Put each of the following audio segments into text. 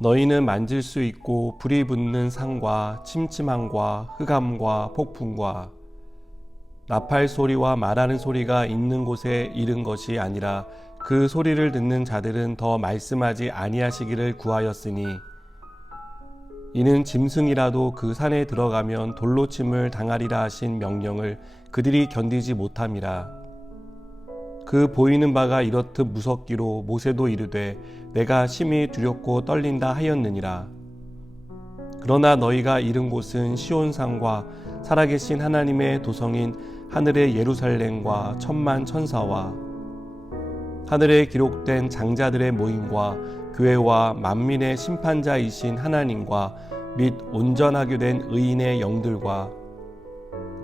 너희는 만질 수 있고 불이 붙는 산과 침침함과 흑암과 폭풍과 나팔 소리와 말하는 소리가 있는 곳에 이른 것이 아니라 그 소리를 듣는 자들은 더 말씀하지 아니하시기를 구하였으니 이는 짐승이라도 그 산에 들어가면 돌로 침을 당하리라 하신 명령을 그들이 견디지 못함이라. 그 보이는 바가 이렇듯 무섭기로 모세도 이르되 내가 심히 두렵고 떨린다 하였느니라. 그러나 너희가 이른 곳은 시온산과 살아계신 하나님의 도성인 하늘의 예루살렘과 천만 천사와 하늘에 기록된 장자들의 모임과 교회와 만민의 심판자이신 하나님과 및 온전하게 된 의인의 영들과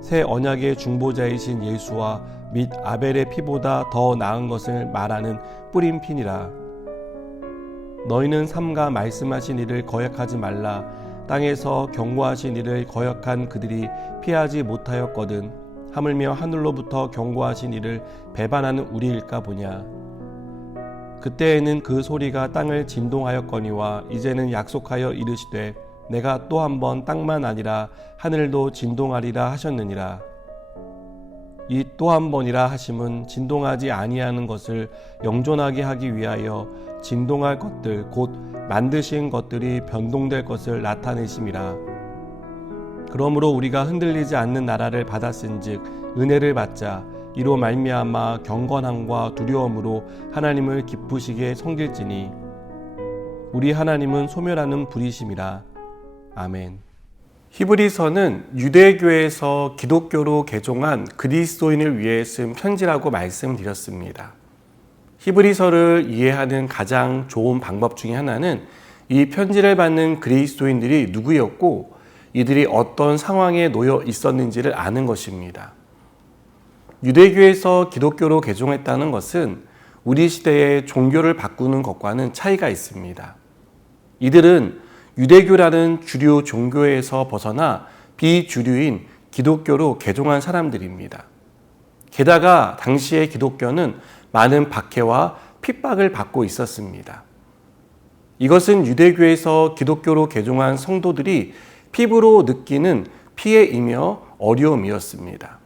새 언약의 중보자이신 예수와 및 아벨의 피보다 더 나은 것을 말하는 뿌린 피니라. 너희는 삼가 말씀하신 이를 거역하지 말라. 땅에서 경고하신 이를 거역한 그들이 피하지 못하였거든 하물며 하늘로부터 경고하신 이를 배반하는 우리일까 보냐. 그때에는 그 소리가 땅을 진동하였거니와 이제는 약속하여 이르시되 내가 또 한 번 땅만 아니라 하늘도 진동하리라 하셨느니라. 이 또 한 번이라 하심은 진동하지 아니하는 것을 영존하게 하기 위하여 진동할 것들 곧 만드신 것들이 변동될 것을 나타내심이라. 그러므로 우리가 흔들리지 않는 나라를 받았은즉 은혜를 받자. 이로 말미암아 경건함과 두려움으로 하나님을 기쁘시게 섬길지니 우리 하나님은 소멸하는 불이심이라. 아멘. 히브리서는 유대교에서 기독교로 개종한 그리스도인을 위해 쓴 편지라고 말씀드렸습니다. 히브리서를 이해하는 가장 좋은 방법 중에 하나는 이 편지를 받는 그리스도인들이 누구였고 이들이 어떤 상황에 놓여 있었는지를 아는 것입니다. 유대교에서 기독교로 개종했다는 것은 우리 시대의 종교를 바꾸는 것과는 차이가 있습니다. 이들은 유대교라는 주류 종교에서 벗어나 비주류인 기독교로 개종한 사람들입니다. 게다가 당시의 기독교는 많은 박해와 핍박을 받고 있었습니다. 이것은 유대교에서 기독교로 개종한 성도들이 피부로 느끼는 피해이며 어려움이었습니다.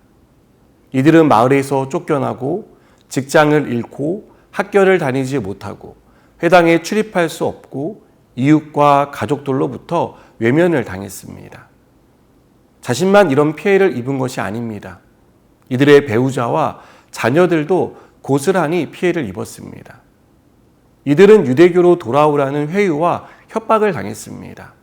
이들은 마을에서 쫓겨나고 직장을 잃고 학교를 다니지 못하고 회당에 출입할 수 없고 이웃과 가족들로부터 외면을 당했습니다. 자신만 이런 피해를 입은 것이 아닙니다. 이들의 배우자와 자녀들도 고스란히 피해를 입었습니다. 이들은 유대교로 돌아오라는 회유와 협박을 당했습니다.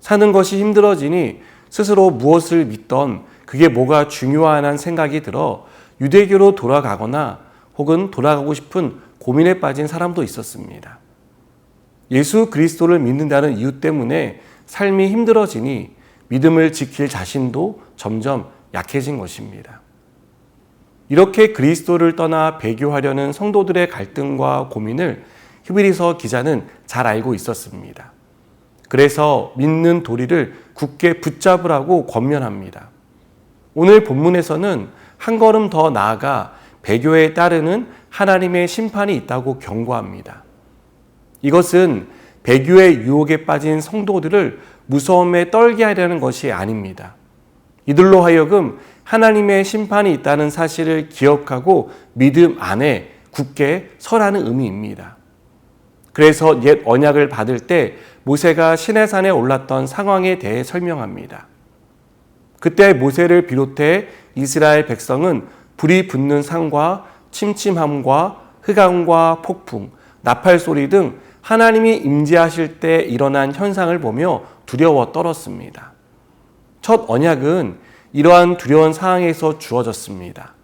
사는 것이 힘들어지니 스스로 무엇을 믿던 그게 뭐가 중요하다는 생각이 들어 유대교로 돌아가거나 혹은 돌아가고 싶은 고민에 빠진 사람도 있었습니다. 예수 그리스도를 믿는다는 이유 때문에 삶이 힘들어지니 믿음을 지킬 자신도 점점 약해진 것입니다. 이렇게 그리스도를 떠나 배교하려는 성도들의 갈등과 고민을 히브리서 기자는 잘 알고 있었습니다. 그래서 믿는 도리를 굳게 붙잡으라고 권면합니다. 오늘 본문에서는 한 걸음 더 나아가 배교에 따르는 하나님의 심판이 있다고 경고합니다. 이것은 배교의 유혹에 빠진 성도들을 무서움에 떨게 하려는 것이 아닙니다. 이들로 하여금 하나님의 심판이 있다는 사실을 기억하고 믿음 안에 굳게 서라는 의미입니다. 그래서 옛 언약을 받을 때 모세가 시내산에 올랐던 상황에 대해 설명합니다. 그때 모세를 비롯해 이스라엘 백성은 불이 붙는 산과 침침함과 흑암과 폭풍, 나팔 소리 등 하나님이 임재하실 때 일어난 현상을 보며 두려워 떨었습니다. 첫 언약은 이러한 두려운 상황에서 주어졌습니다.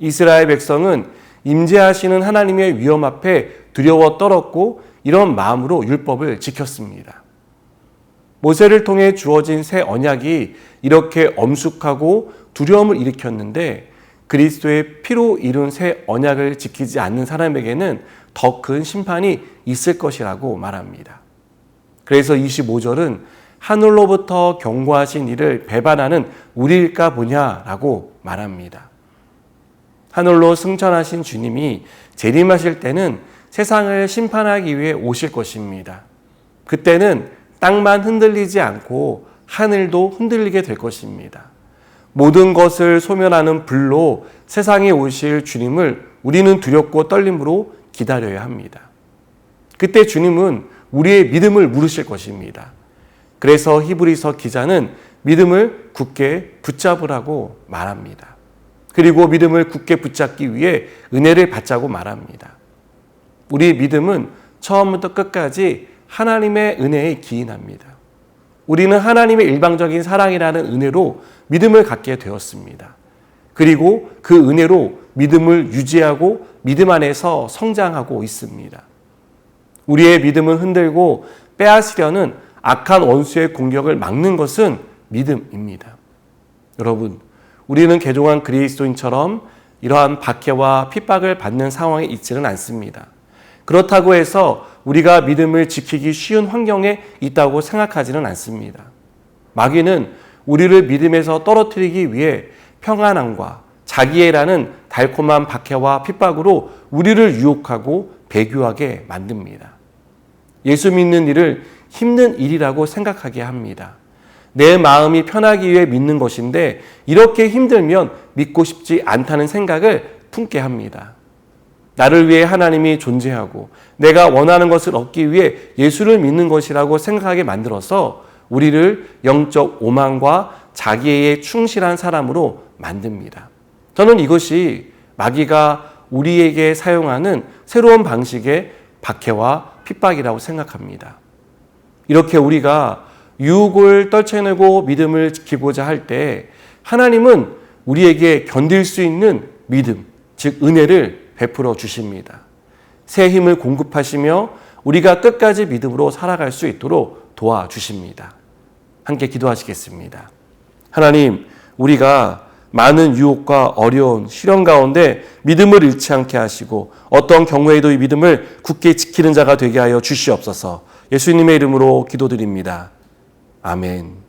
이스라엘 백성은 임재하시는 하나님의 위험 앞에 두려워 떨었고 이런 마음으로 율법을 지켰습니다. 모세를 통해 주어진 새 언약이 이렇게 엄숙하고 두려움을 일으켰는데 그리스도의 피로 이룬 새 언약을 지키지 않는 사람에게는 더 큰 심판이 있을 것이라고 말합니다. 그래서 25절은 하늘로부터 경고하신 이를 배반하는 우리일까 보냐라고 말합니다. 하늘로 승천하신 주님이 재림하실 때는 세상을 심판하기 위해 오실 것입니다. 그때는 땅만 흔들리지 않고 하늘도 흔들리게 될 것입니다. 모든 것을 소멸하는 불로 세상에 오실 주님을 우리는 두렵고 떨림으로 기다려야 합니다. 그때 주님은 우리의 믿음을 물으실 것입니다. 그래서 히브리서 기자는 믿음을 굳게 붙잡으라고 말합니다. 그리고 믿음을 굳게 붙잡기 위해 은혜를 받자고 말합니다. 우리의 믿음은 처음부터 끝까지 하나님의 은혜에 기인합니다. 우리는 하나님의 일방적인 사랑이라는 은혜로 믿음을 갖게 되었습니다. 그리고 그 은혜로 믿음을 유지하고 믿음 안에서 성장하고 있습니다. 우리의 믿음을 흔들고 빼앗으려는 악한 원수의 공격을 막는 것은 믿음입니다. 여러분, 우리는 개종한 그리스도인처럼 이러한 박해와 핍박을 받는 상황에 있지는 않습니다. 그렇다고 해서 우리가 믿음을 지키기 쉬운 환경에 있다고 생각하지는 않습니다. 마귀는 우리를 믿음에서 떨어뜨리기 위해 평안함과 자기애라는 달콤한 박해와 핍박으로 우리를 유혹하고 배교하게 만듭니다. 예수 믿는 일을 힘든 일이라고 생각하게 합니다. 내 마음이 편하기 위해 믿는 것인데 이렇게 힘들면 믿고 싶지 않다는 생각을 품게 합니다. 나를 위해 하나님이 존재하고 내가 원하는 것을 얻기 위해 예수를 믿는 것이라고 생각하게 만들어서 우리를 영적 오만과 자기애에 충실한 사람으로 만듭니다. 저는 이것이 마귀가 우리에게 사용하는 새로운 방식의 박해와 핍박이라고 생각합니다. 이렇게 우리가 유혹을 떨쳐내고 믿음을 지키고자 할 때 하나님은 우리에게 견딜 수 있는 믿음, 즉 은혜를 베풀어 주십니다. 새 힘을 공급하시며 우리가 끝까지 믿음으로 살아갈 수 있도록 도와주십니다. 함께 기도하시겠습니다. 하나님, 우리가 많은 유혹과 어려운 시련 가운데 믿음을 잃지 않게 하시고 어떤 경우에도 이 믿음을 굳게 지키는 자가 되게 하여 주시옵소서. 예수님의 이름으로 기도드립니다. 아멘.